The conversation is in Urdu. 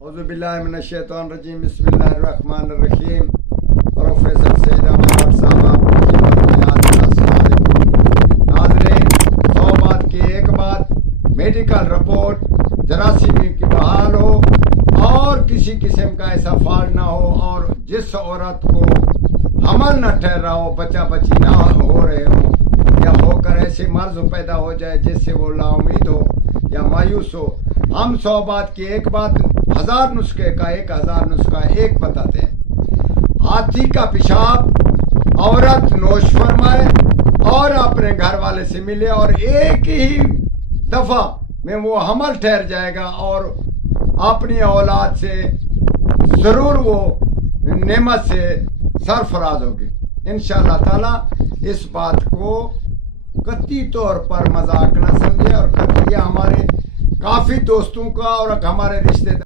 اعوذ باللہ من الشیطان الرجیم بسم اللہ الرحمن الرحیم پروفیسر سید احمد صاحب آپ کی خدمت میں حاضر السلام علیکم ناظرین 100 بات کی ایک بات میڈیکل رپورٹ جراثیمی کی بحال ہو اور کسی قسم کا ایسا فال نہ ہو اور جس عورت کو حمل نہ ٹھہرا ہو بچہ بچی نہ ہو رہے ہوں یا ہو کر ایسے مرض پیدا ہو جائے جس سے وہ لا امید ہو یا مایوس ہو ہم 100 بات کی ایک بات 1000 نسخے کا 1000 نسخہ ایک بتاتے ہیں ہاتھی کا پیشاب عورت نوش فرمائے اور اپنے گھر والے سے ملے اور ایک ہی دفعہ میں وہ حمل ٹھہر جائے گا اور اپنی اولاد سے ضرور وہ نعمت سے سرفراز ہوگی انشاءاللہ تعالی اس بات کو قطعی طور پر مذاق نہ سمجھے اور یہ ہمارے کافی دوستوں کا اور ہمارے رشتے دار